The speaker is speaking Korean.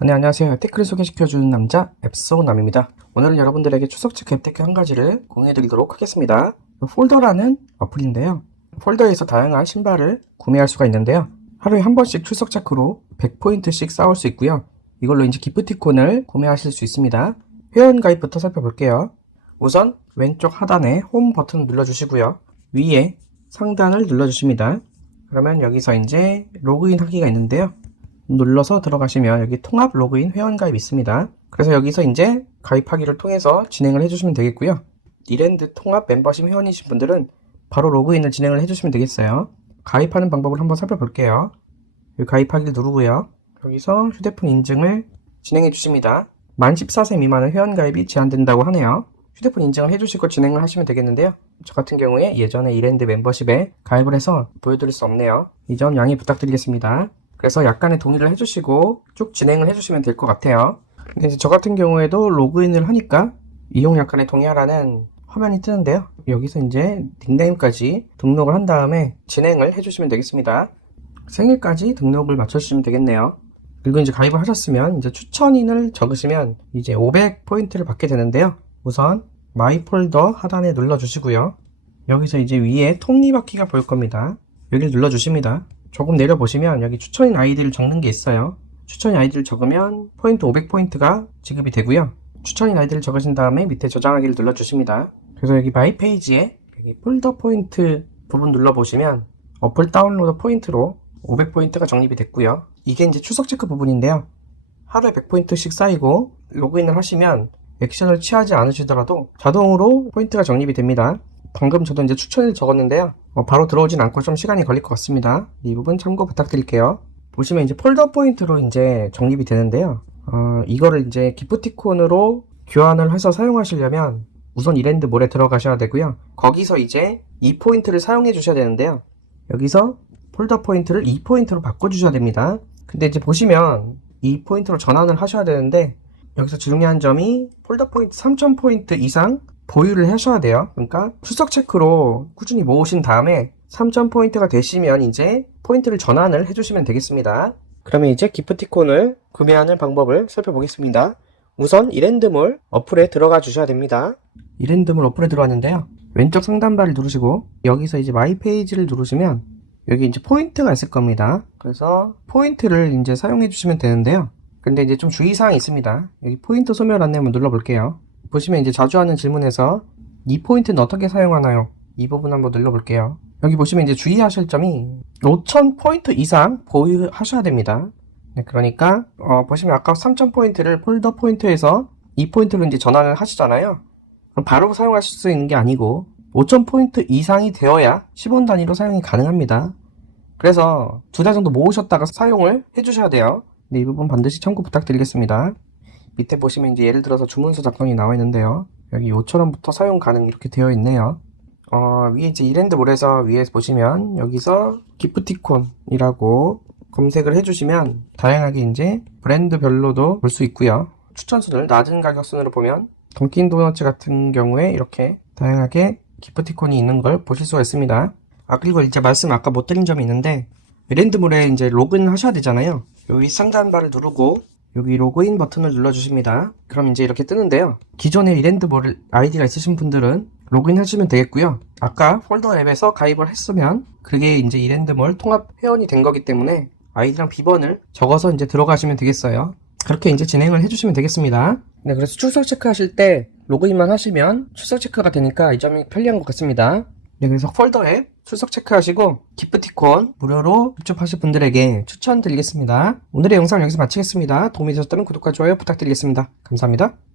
네, 안녕하세요. 앱테크를 소개시켜주는 남자 앱소남입니다. 오늘은 여러분들에게 추석 체크 앱테크 한 가지를 공유해드리도록 하겠습니다. 폴더라는 어플인데요. 폴더에서 다양한 신발을 구매할 수가 있는데요. 하루에 한 번씩 출석 체크로 100포인트씩 쌓을 수 있고요. 이걸로 이제 기프티콘을 구매하실 수 있습니다. 회원 가입부터 살펴볼게요. 우선 왼쪽 하단에 홈 버튼을 눌러주시고요. 위에 상단을 눌러주십니다. 그러면 여기서 이제 로그인 하기가 있는데요. 눌러서 들어가시면 여기 통합 로그인 회원 가입 있습니다. 그래서 여기서 이제 가입하기를 통해서 진행을 해주시면 되겠고요. 이랜드 통합 멤버십 회원이신 분들은 바로 로그인을 진행을 해주시면 되겠어요. 가입하는 방법을 한번 살펴볼게요. 가입하기를 누르고요. 여기서 휴대폰 인증을 진행해 주십니다. 만 14세 미만은 회원 가입이 제한된다고 하네요. 휴대폰 인증을 해주시고 진행을 하시면 되겠는데요. 저 같은 경우에 예전에 이랜드 멤버십에 가입을 해서 보여드릴 수 없네요. 이 점 양해 부탁드리겠습니다. 그래서 약간의 동의를 해주시고 쭉 진행을 해주시면 될 것 같아요. 근데 이제 저 같은 경우에도 로그인을 하니까 이용 약관에 동의하라는 화면이 뜨는데요. 여기서 이제 닉네임까지 등록을 한 다음에 진행을 해주시면 되겠습니다. 생일까지 등록을 맞춰주시면 되겠네요. 그리고 이제 가입을 하셨으면 이제 추천인을 적으시면 이제 500포인트를 받게 되는데요. 우선 마이 폴더 하단에 눌러주시고요. 여기서 이제 위에 톱니바퀴가 보일 겁니다. 여기를 눌러주십니다. 조금 내려보시면 여기 추천인 아이디를 적는 게 있어요. 추천인 아이디를 적으면 포인트 500포인트가 지급이 되고요. 추천인 아이디를 적으신 다음에 밑에 저장하기를 눌러주십니다. 그래서 여기 마이 페이지에 여기 폴더 포인트 부분 눌러보시면 어플 다운로드 포인트로 500포인트가 적립이 됐고요. 이게 이제 추석 체크 부분인데요. 하루에 100포인트씩 쌓이고 로그인을 하시면 액션을 취하지 않으시더라도 자동으로 포인트가 적립이 됩니다. 방금 저도 이제 추천을 적었는데요. 어, 바로 들어오진 않고 좀 시간이 걸릴 것 같습니다. 이 부분 참고 부탁드릴게요. 보시면 이제 폴더 포인트로 이제 적립이 되는데요. 어, 이거를 이제 기프티콘으로 교환을 해서 사용하시려면 우선 이랜드 몰에 들어가셔야 되고요. 거기서 이제 2포인트를 사용해 주셔야 되는데요. 여기서 폴더 포인트를 2포인트로 바꿔 주셔야 됩니다. 근데 이제 보시면 2포인트로 전환을 하셔야 되는데 여기서 중요한 점이 폴더 포인트 3000 포인트 이상 보유를 하셔야 돼요. 그러니까 출석 체크로 꾸준히 모으신 다음에 3000포인트가 되시면 이제 포인트를 전환을 해주시면 되겠습니다. 그러면 이제 기프티콘을 구매하는 방법을 살펴보겠습니다. 우선 이랜드몰 어플에 들어가 주셔야 됩니다. 이랜드몰 어플에 들어왔는데요. 왼쪽 상단바를 누르시고 여기서 이제 마이 페이지를 누르시면 여기 이제 포인트가 있을 겁니다. 그래서 포인트를 이제 사용해 주시면 되는데요. 근데 이제 좀 주의사항이 있습니다. 여기 포인트 소멸 안내 한번 눌러볼게요. 보시면 이제 자주 하는 질문에서 이 포인트는 어떻게 사용하나요? 이 부분 한번 눌러볼게요. 여기 보시면 이제 주의하실 점이 5,000 포인트 이상 보유하셔야 됩니다. 네, 그러니까 어, 보시면 아까 3,000 포인트를 폴더 포인트에서 이 포인트로 이제 전환을 하시잖아요. 그럼 바로 사용하실 수 있는 게 아니고 5,000 포인트 이상이 되어야 10원 단위로 사용이 가능합니다. 그래서 두 달 정도 모으셨다가 사용을 해주셔야 돼요. 네, 이 부분 반드시 참고 부탁드리겠습니다. 밑에 보시면 이제 예를 들어서 주문서 작성이 나와 있는데요. 여기 5,000원부터 사용 가능 이렇게 되어 있네요. 어, 위에 이제 이랜드몰에서 위에 보시면 여기서 기프티콘이라고 검색을 해주시면 다양하게 이제 브랜드별로도 볼 수 있고요. 추천순을 낮은 가격 순으로 보면 던킨 도너츠 같은 경우에 이렇게 다양하게 기프티콘이 있는 걸 보실 수가 있습니다. 아 그리고 이제 말씀 아까 못 드린 점이 있는데 이랜드몰에 이제 로그인 하셔야 되잖아요. 여기 상단바를 누르고 여기 로그인 버튼을 눌러주십니다. 그럼 이제 이렇게 뜨는데요. 기존에 이랜드몰 아이디가 있으신 분들은 로그인 하시면 되겠고요. 아까 폴더 앱에서 가입을 했으면 그게 이제 이랜드몰 통합 회원이 된 거기 때문에 아이디랑 비번을 적어서 이제 들어가시면 되겠어요. 그렇게 이제 진행을 해주시면 되겠습니다. 네, 그래서 출석 체크 하실 때 로그인만 하시면 출석 체크가 되니까 이 점이 편리한 것 같습니다. 네, 그래서 폴더 앱 출석 체크하시고 기프티콘 무료로 접촉하실 분들에게 추천드리겠습니다. 오늘의 영상 여기서 마치겠습니다. 도움이 되셨다면 구독과 좋아요 부탁드리겠습니다. 감사합니다.